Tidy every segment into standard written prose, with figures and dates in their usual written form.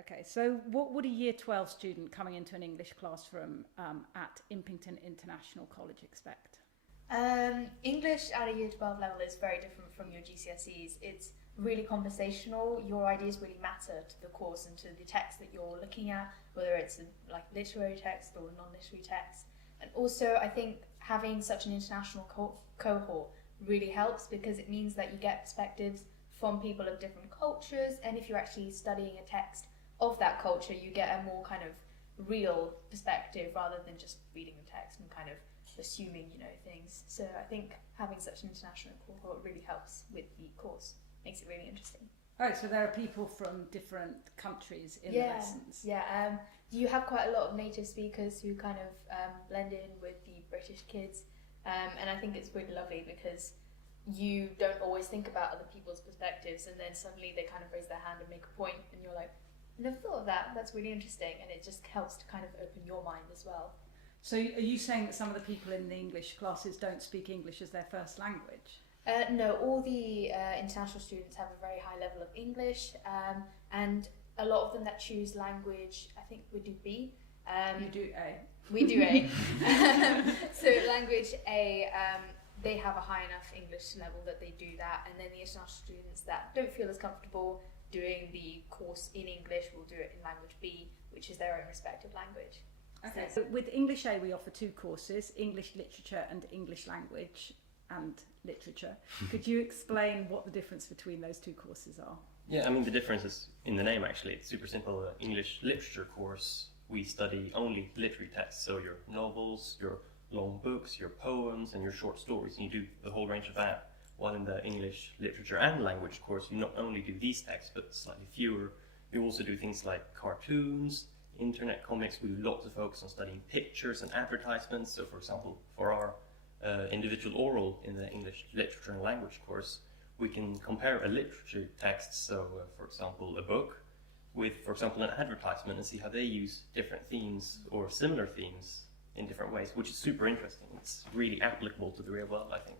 Okay, so what would a Year 12 student coming into an English classroom at Impington International College expect? English at a Year 12 level is very different from your GCSEs. It's really conversational. Your ideas really matter to the course and to the text that you're looking at, whether it's like literary text or non-literary text. And also, I think having such an international cohort really helps because it means that you get perspectives from people of different cultures, and if you're actually studying a text of that culture, you get a more kind of real perspective rather than just reading the text and kind of assuming, things. So I think having such an international cohort really helps with the course, makes it really interesting. Oh, so there are people from different countries in the lessons. Yeah, you have quite a lot of native speakers who kind of blend in with the British kids, and I think it's really lovely because you don't always think about other people's perspectives, and then suddenly they kind of raise their hand and make a point, and you're like, never thought of that, that's really interesting, and it just helps to kind of open your mind as well. So are you saying that some of the people in the English classes don't speak English as their first language? No, all the international students have a very high level of English, and a lot of them that choose language, I think we do B. You do A. We do A. So language A, they have a high enough English level that they do that, and then the international students that don't feel as comfortable doing the course in English will do it in language B, which is their own respective language. Okay, so with English A we offer two courses, English Literature and English Language and Literature. Could you explain what the difference between those two courses are? Yeah, I mean the difference is in the name actually. It's super simple. English Literature course, we study only literary texts, so your novels, your long books, your poems and your short stories, and you do the whole range of that. While in the English Literature and Language course, you not only do these texts, but slightly fewer. You also do things like cartoons, internet comics. We do lots of focus on studying pictures and advertisements. So for example, for our individual oral in the English Literature and Language course, we can compare a literature text, so for example a book, with for example an advertisement and see how they use different themes or similar themes in different ways, which is super interesting. It's really applicable to the real world, I think.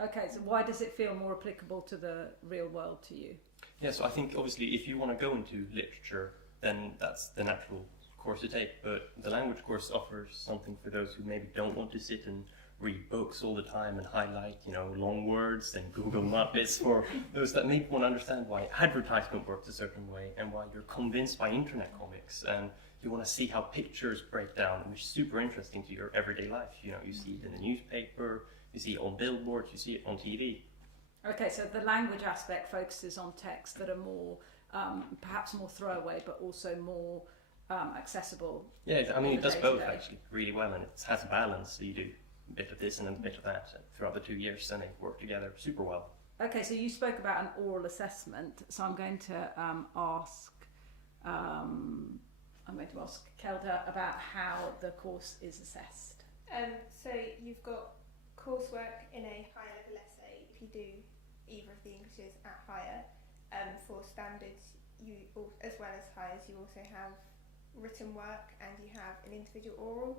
Okay, so why does it feel more applicable to the real world to you? Yeah, so I think obviously if you want to go into literature, then that's the natural course to take, but the language course offers something for those who maybe don't want to sit and read books all the time and highlight, long words and Google Muppets, for those that maybe want to understand why advertisement works a certain way and why you're convinced by internet comics and you want to see how pictures break down, which is super interesting to your everyday life. You see it in the newspaper, you see it on billboards, you see it on TV. Okay, so the language aspect focuses on texts that are more, perhaps more throwaway, but also more accessible. Yeah, I mean, it does both actually really well, and it has a balance. So you do a bit of this and a bit of that throughout the 2 years, and they work together super well. Okay, so you spoke about an oral assessment, so I'm going to ask Kelda about how the course is assessed. So you've got coursework in a higher level essay if you do either of the Englishes at higher. For standards, as well as highers, you also have written work and you have an individual oral.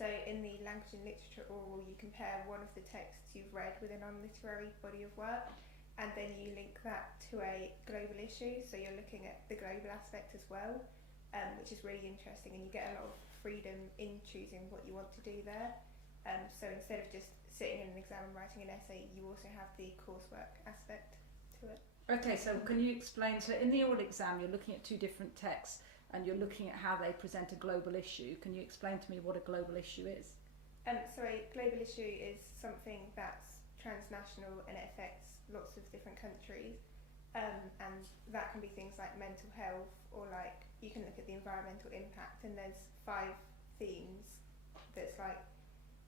So in the language and literature oral, you compare one of the texts you've read with a non-literary body of work, and then you link that to a global issue. So you're looking at the global aspect as well, which is really interesting, and you get a lot of freedom in choosing what you want to do there. So instead of just sitting in an exam and writing an essay, you also have the coursework aspect to it. Okay, so can you explain, so in the oral exam you're looking at two different texts and you're looking at how they present a global issue. Can you explain to me what a global issue is? So a global issue is something that's transnational and it affects lots of different countries, and that can be things like mental health, or like you can look at the environmental impact, and there's 5 themes that's like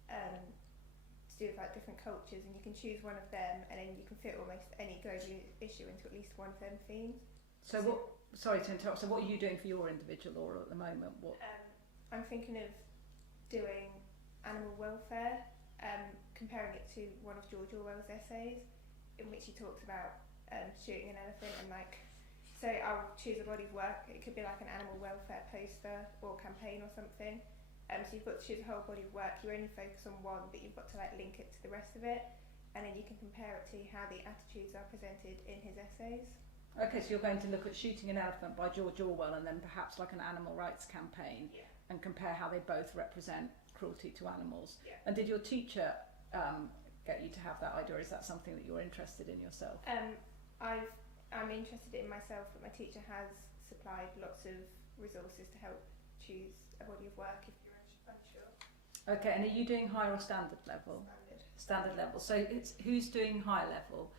to do with like different cultures, and you can choose one of them and then you can fit almost any global issue into at least one of them themes. So what, sorry to interrupt, so what are you doing for your individual oral at the moment? I'm thinking of doing animal welfare, comparing it to one of George Orwell's essays in which he talks about shooting an elephant, and so I'll choose a body of work. It could be like an animal welfare poster or campaign or something. So you've got to choose a whole body of work. You only focus on one, but you've got to link it to the rest of it, and then you can compare it to how the attitudes are presented in his essays. Okay, so you're going to look at Shooting an Elephant by George Orwell and then perhaps like an animal rights campaign and compare how they both represent cruelty to animals. Yeah. And did your teacher get you to have that idea, or is that something that you're interested in yourself? I'm interested in myself, but my teacher has supplied lots of resources to help choose a body of work if you're unsure. Okay, and are you doing higher or standard level? Standard level. So it's who's doing high level?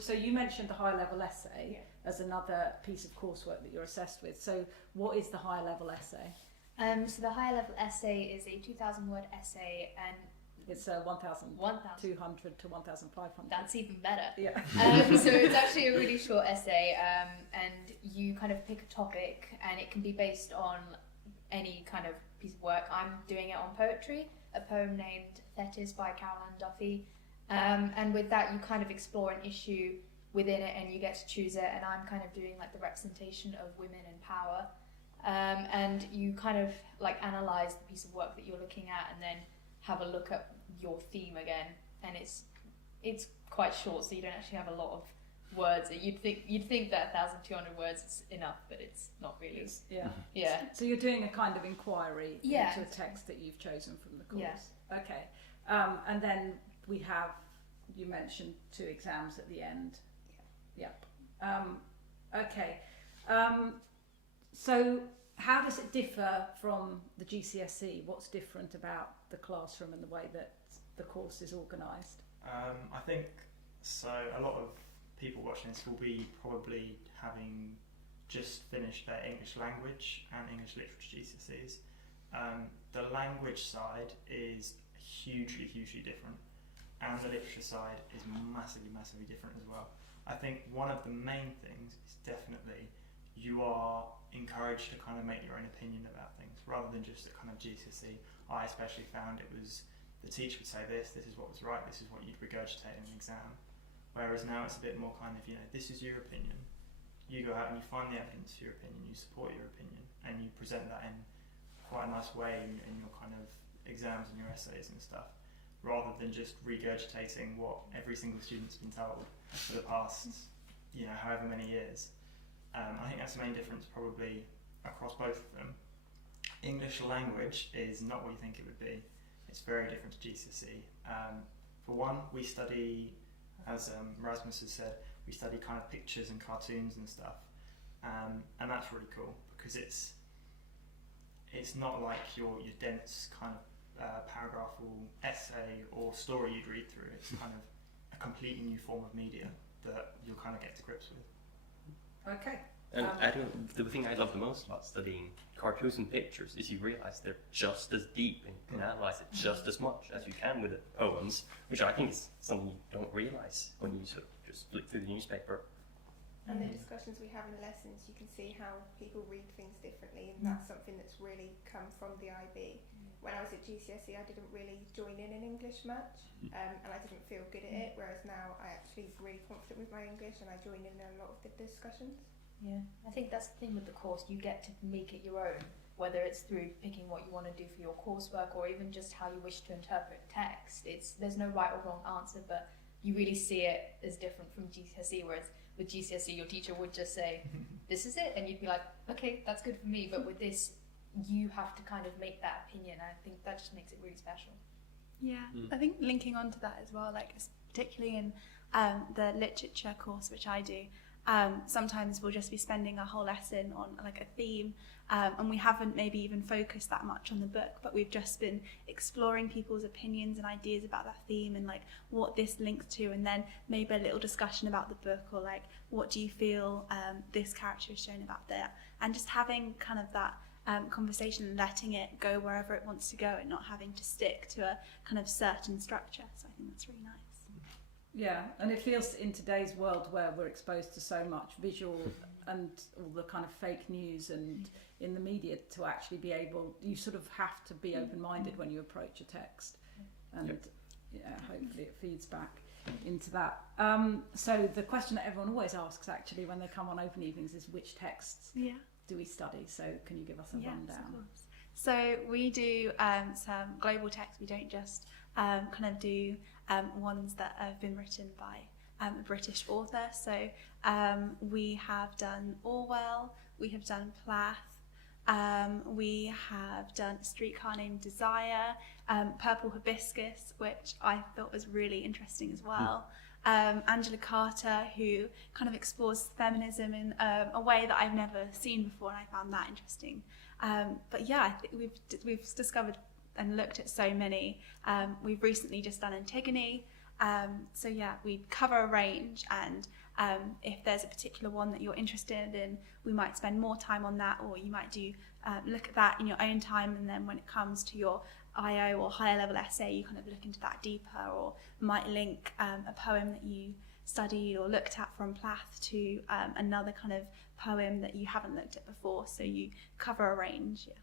So you mentioned the high level essay as another piece of coursework that you're assessed with. So what is the high level essay? So the higher level essay is a 2,000 word essay, and it's 1,200 to 1,500. That's even better. Yeah. So it's actually a really short essay, and you kind of pick a topic, and it can be based on any kind of piece of work. I'm doing it on poetry, a poem named Thetis by Caroline Duffy. And with that, you kind of explore an issue within it, and you get to choose it. And I'm kind of doing like the representation of women in power. And you kind of like analyze the piece of work that you're looking at, and then have a look at your theme again. And it's quite short, so you don't actually have a lot of words. You'd think that 1,200 words is enough, but it's not really. Yeah. So you're doing a kind of inquiry into a text that you've chosen from the course. Yeah. Okay. And then we have, you mentioned 2 exams at the end. Yep. Okay. So how does it differ from the GCSE? What's different about the classroom and the way that the course is organised? I think so. A lot of people watching this will be probably having just finished their English language and English literature GCSEs. The language side is hugely different, and the literature side is massively different as well. I think one of the main things is definitely you are encouraged to kind of make your own opinion about things rather than just a kind of GCSE. I especially found it was the teacher would say this is what was right, this is what you'd regurgitate in an exam. Whereas now it's a bit more kind of, this is your opinion. You go out and you find the evidence for your opinion, you support your opinion, and you present that in quite a nice way in your kind of exams and your essays and stuff, rather than just regurgitating what every single student's been told for the past, however many years. I think that's the main difference probably across both of them. English language is not what you think it would be. It's very different to GCSE. For one, we study, as Rasmus has said, we study kind of pictures and cartoons and stuff, and that's really cool because it's not like your dense kind of paragraph or essay or story you'd read through. It's kind of a completely new form of media that you'll kind of get to grips with. Okay. And I think the thing I love the most about studying cartoons and pictures is you realise they're just as deep and can analyse it just as much as you can with the poems, which I think is something you don't realise when you sort of just flick through the newspaper. And the discussions we have in the lessons, you can see how people read things differently, and that's something that's really come from the IB. When I was at GCSE, I didn't really join in English much, and I didn't feel good at it, whereas now I actually really confident with my English and I join in a lot of the discussions. Yeah, I think that's the thing with the course. You get to make it your own, whether it's through picking what you want to do for your coursework or even just how you wish to interpret text. There's no right or wrong answer, but you really see it as different from GCSE, whereas with GCSE your teacher would just say, this is it, and you'd be like, okay, that's good for me. But with this, you have to kind of make that opinion. I think that just makes it really special. Yeah, I think linking on to that as well, like particularly in the literature course, which I do, sometimes we'll just be spending a whole lesson on like a theme, and we haven't maybe even focused that much on the book, but we've just been exploring people's opinions and ideas about that theme and like what this links to, and then maybe a little discussion about the book, or like what do you feel this character is shown about that, and just having kind of that conversation and letting it go wherever it wants to go and not having to stick to a kind of certain structure. So I think that's really nice. Yeah, and it feels in today's world where we're exposed to so much visual and all the kind of fake news and in the media, to actually be able, you sort of have to be open-minded when you approach a text, and hopefully it feeds back into that. So the question that everyone always asks actually when they come on open evenings is, which texts do we study? So can you give us a rundown? Of course. So we do some global texts. We don't just kind of do ones that have been written by a British author. So we have done Orwell, we have done Plath, we have done A Streetcar Named Desire, Purple Hibiscus, which I thought was really interesting as well. Angela Carter, who kind of explores feminism in a way that I've never seen before, and I found that interesting. But yeah, I think we've discovered and looked at so many. We've recently just done Antigone. So yeah, we cover a range, and if there's a particular one that you're interested in, we might spend more time on that, or you might do look at that in your own time, and then when it comes to your IO or higher level essay, you kind of look into that deeper, or might link a poem that you studied or looked at from Plath to another kind of poem that you haven't looked at before. So you cover a range. Yeah.